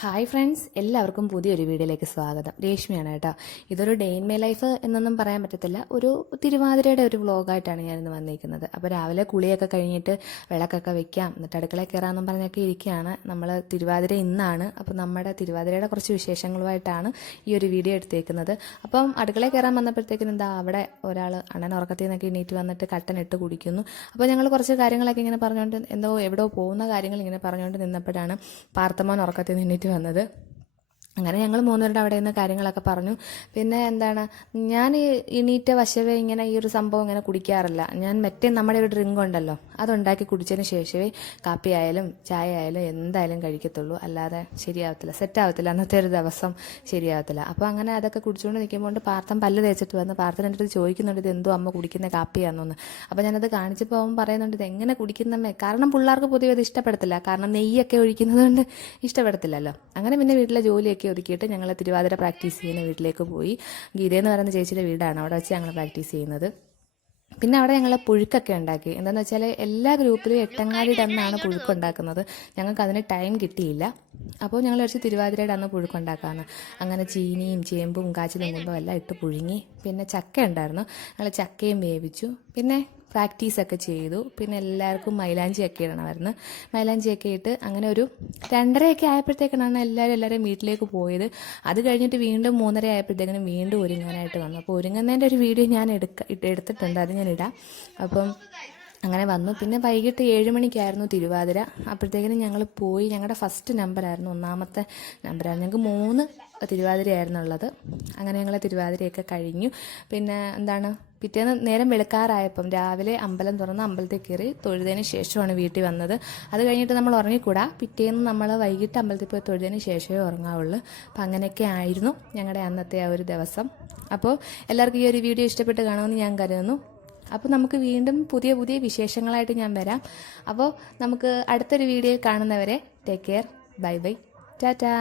Hi friends എല്ലാവർക്കും പുതിയൊരു വീഡിയോയിലേക്ക് സ്വാഗതം. രേഷ്മിയാണ് കേട്ടോ. ഇതൊരു ഡേ ഇൻ മൈ ലൈഫ് എന്നൊന്നും പറയാൻ പറ്റത്തില്ല. ഒരു തിരുവാതിരയുടെ ഒരു വ്ളോഗായിട്ടാണ് ഞാനിന്ന് വന്നിരിക്കുന്നത്. അപ്പോൾ രാവിലെ കുളിയൊക്കെ കഴിഞ്ഞിട്ട് വിളക്കൊക്കെ വെക്കാം എന്നിട്ട് അടുക്കളയിൽ കയറാമെന്നും പറഞ്ഞൊക്കെ ഇരിക്കുകയാണ്. നമ്മൾ തിരുവാതിര ഇന്നാണ് അപ്പോൾ നമ്മുടെ തിരുവാതിരയുടെ കുറച്ച് വിശേഷങ്ങളുമായിട്ടാണ് ഈ ഒരു വീഡിയോ എടുത്തേക്കുന്നത്. അപ്പം അടുക്കളയിൽ കയറാൻ വന്നപ്പോഴത്തേക്കും എന്താ അവിടെ ഒരാൾ അണ്ണൻ ഉറക്കത്തിൽ നിന്നൊക്കെ എണീറ്റ് വന്നിട്ട് കട്ടൻ ഇട്ട് കുടിക്കുന്നു. അപ്പോൾ ഞങ്ങൾ കുറച്ച് കാര്യങ്ങളൊക്കെ ഇങ്ങനെ പറഞ്ഞുകൊണ്ട് എന്തോ എവിടെ പോകുന്ന കാര്യങ്ങൾ ഇങ്ങനെ പറഞ്ഞുകൊണ്ട് നിന്നപ്പോഴാണ് പാർത്തമാൻ ഉറക്കത്തിൽ നിന്നിട്ട് വന്നത്. അങ്ങനെ ഞങ്ങൾ മൂന്നുപേരുടെ അവിടെ നിന്ന് കാര്യങ്ങളൊക്കെ പറഞ്ഞു. പിന്നെ എന്താണ് ഞാൻ ഈ എണീറ്റ വശവേ ഇങ്ങനെ ഈ ഒരു സംഭവം ഇങ്ങനെ കുടിക്കാറില്ല. ഞാൻ മറ്റേ നമ്മുടെ ഒരു ഡ്രിങ്ക് ഉണ്ടല്ലോ അതുണ്ടാക്കി കുടിച്ചതിന് ശേഷമേ കാപ്പി ആയാലും ചായ ആയാലും എന്തായാലും കഴിക്കത്തുള്ളൂ. അല്ലാതെ ശരിയാവത്തില്ല സെറ്റ് ആവത്തില്ല അന്നത്തെ ഒരു ദിവസം ശരിയാവത്തില്ല. അപ്പോൾ അങ്ങനെ അതൊക്കെ കുടിച്ചുകൊണ്ട് നിൽക്കുമ്പോൾ പാർത്ഥം പല്ല് തേച്ചിട്ട് വന്ന് പാർത്ഥൻ എന്റെ അടുത്ത് ചോദിക്കുന്നുണ്ട് ഇത് എന്തോ അമ്മ കുടിക്കുന്ന കാപ്പിയാണെന്ന് അപ്പോൾ ഞാനത് കാണിച്ചപ്പോൾ അവൻ പറയുന്നുണ്ട് ഇത് എങ്ങനെ കുടിക്കുന്നമ്മേ? കാരണം പിള്ളേർക്ക് പൊതുവെ അത് ഇഷ്ടപ്പെടത്തില്ല. കാരണം നെയ്യൊക്കെ ഒഴിക്കുന്നത് കൊണ്ട് ഇഷ്ടപ്പെടത്തില്ലല്ലോ. അങ്ങനെ പിന്നെ വീട്ടിലെ ജോലിയൊക്കെ ഒതുക്കിയിട്ട് ഞങ്ങൾ തിരുവാതിര പ്രാക്ടീസ് ചെയ്യുന്ന വീട്ടിലേക്ക് പോയി. ഗീതയെന്ന് പറയുന്ന ചേച്ചിയുടെ വീടാണ്. അവിടെ വെച്ച് ഞങ്ങൾ പ്രാക്ടീസ് ചെയ്യുന്നത്. പിന്നെ അവിടെ ഞങ്ങൾ പുഴുക്കൊക്കെ ഉണ്ടാക്കി. എന്താണെന്ന് വെച്ചാൽ എല്ലാ ഗ്രൂപ്പിലും എട്ടങ്ങാടിയുടെ അന്നാണ് പുഴുക്കുണ്ടാക്കുന്നത്. ഞങ്ങൾക്ക് അതിന് ടൈം കിട്ടിയില്ല. അപ്പോൾ ഞങ്ങൾ കുറച്ച് തിരുവാതിരയുടെ അന്ന് പുഴുക്കുണ്ടാക്കാമെന്ന് അങ്ങനെ ചീനിയും ചേമ്പും കാച്ചിലും കൊണ്ടും എല്ലാം ഇട്ട് പുഴുങ്ങി. പിന്നെ ചക്ക ഉണ്ടായിരുന്നു. ഞങ്ങൾ ചക്കയും വേവിച്ചു. പിന്നെ പ്രാക്ടീസൊക്കെ ചെയ്തു. പിന്നെ എല്ലാവർക്കും മൈലാഞ്ചിയൊക്കെ ഇടണമായിരുന്നു. മൈലാഞ്ചിയൊക്കെ ഇട്ട് അങ്ങനെ ഒരു രണ്ടരയൊക്കെ ആയപ്പോഴത്തേക്കാണ് എല്ലാവരും എല്ലാവരും വീട്ടിലേക്ക് പോയത്. അത് കഴിഞ്ഞിട്ട് വീണ്ടും മൂന്നര ആയപ്പോഴത്തേക്കിനും വീണ്ടും ഒരുങ്ങാനായിട്ട് വന്നു. അപ്പോൾ ഒരുങ്ങുന്നതിന്റെ ഒരു വീഡിയോ ഞാൻ എടുക്ക എടുത്തിട്ടുണ്ട്. അത് ഞാൻ ഇടാം. അപ്പം അങ്ങനെ വന്നു. പിന്നെ വൈകിട്ട് ഏഴ് മണിക്കായിരുന്നു തിരുവാതിര. അപ്പോഴത്തേക്കിനും ഞങ്ങൾ പോയി. ഞങ്ങളുടെ ഫസ്റ്റ് നമ്പറായിരുന്നു ഒന്നാമത്തെ നമ്പറായിരുന്നു. ഞങ്ങൾക്ക് മൂന്ന് തിരുവാതിരയായിരുന്നു ഉള്ളത് അങ്ങനെ ഞങ്ങൾ തിരുവാതിരയൊക്കെ കഴിഞ്ഞു. പിന്നെ എന്താണ്? പിറ്റേന്ന് നേരം വെളുക്കാറായപ്പം രാവിലെ അമ്പലം തുറന്ന് അമ്പലത്തിൽ കയറി തൊഴുതിന് ശേഷമാണ് വീട്ടിൽ വന്നത്. അത് കഴിഞ്ഞിട്ട് നമ്മൾ ഉറങ്ങിക്കൂടാ. പിറ്റേന്ന് നമ്മൾ വൈകിട്ട് അമ്പലത്തിൽ പോയി തൊഴുതിന് ശേഷമേ ഉറങ്ങാവുള്ളൂ. അപ്പം അങ്ങനെയൊക്കെ ആയിരുന്നു ഞങ്ങളുടെ അന്നത്തെ ആ ഒരു ദിവസം. അപ്പോൾ എല്ലാവർക്കും ഈ ഒരു വീഡിയോ ഇഷ്ടപ്പെട്ട് കാണുമെന്ന് ഞാൻ കരുതുന്നു. അപ്പോൾ നമുക്ക് വീണ്ടും പുതിയ പുതിയ വിശേഷങ്ങളായിട്ട് ഞാൻ വരാം. അപ്പോൾ നമുക്ക് അടുത്തൊരു വീഡിയോ കാണുന്നവരെ take care bye bye tata